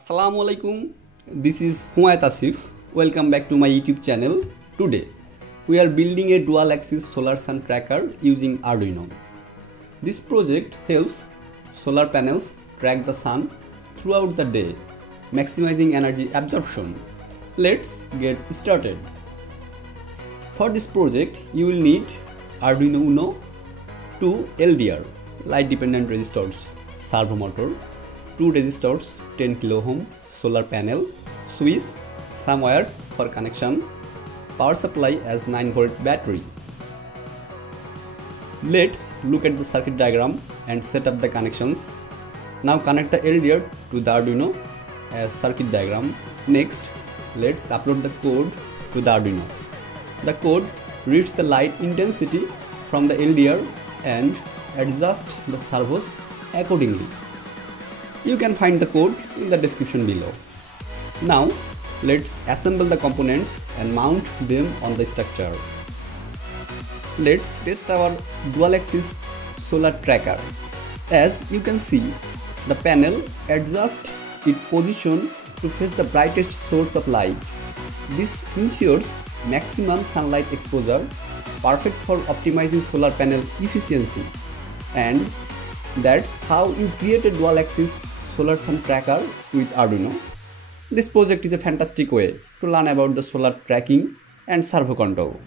Assalamu alaikum. This is Humayet Asif. Welcome back to my YouTube channel. Today we are building a dual axis solar sun tracker using Arduino. This project helps solar panels track the sun throughout the day, maximizing energy absorption. Let's get started. For this project you will need Arduino Uno, 2 LDR light dependent resistors, servo motor, 2 resistors, 10 kilo-ohm, solar panel, switch, some wires for connection, power supply as 9-volt battery. Let's look at the circuit diagram and set up the connections. Now connect the LDR to the Arduino as circuit diagram. Next, let's upload the code to the Arduino. The code reads the light intensity from the LDR and adjusts the servos accordingly. You can find the code in the description below. Now let's assemble the components and mount them on the structure. Let's test our dual axis solar tracker. As you can see, the panel adjusts its position to face the brightest source of light. This ensures maximum sunlight exposure, perfect for optimizing solar panel efficiency. And that's how you create a dual axis solar sun tracker with Arduino. This project is a fantastic way to learn about the solar tracking and servo control.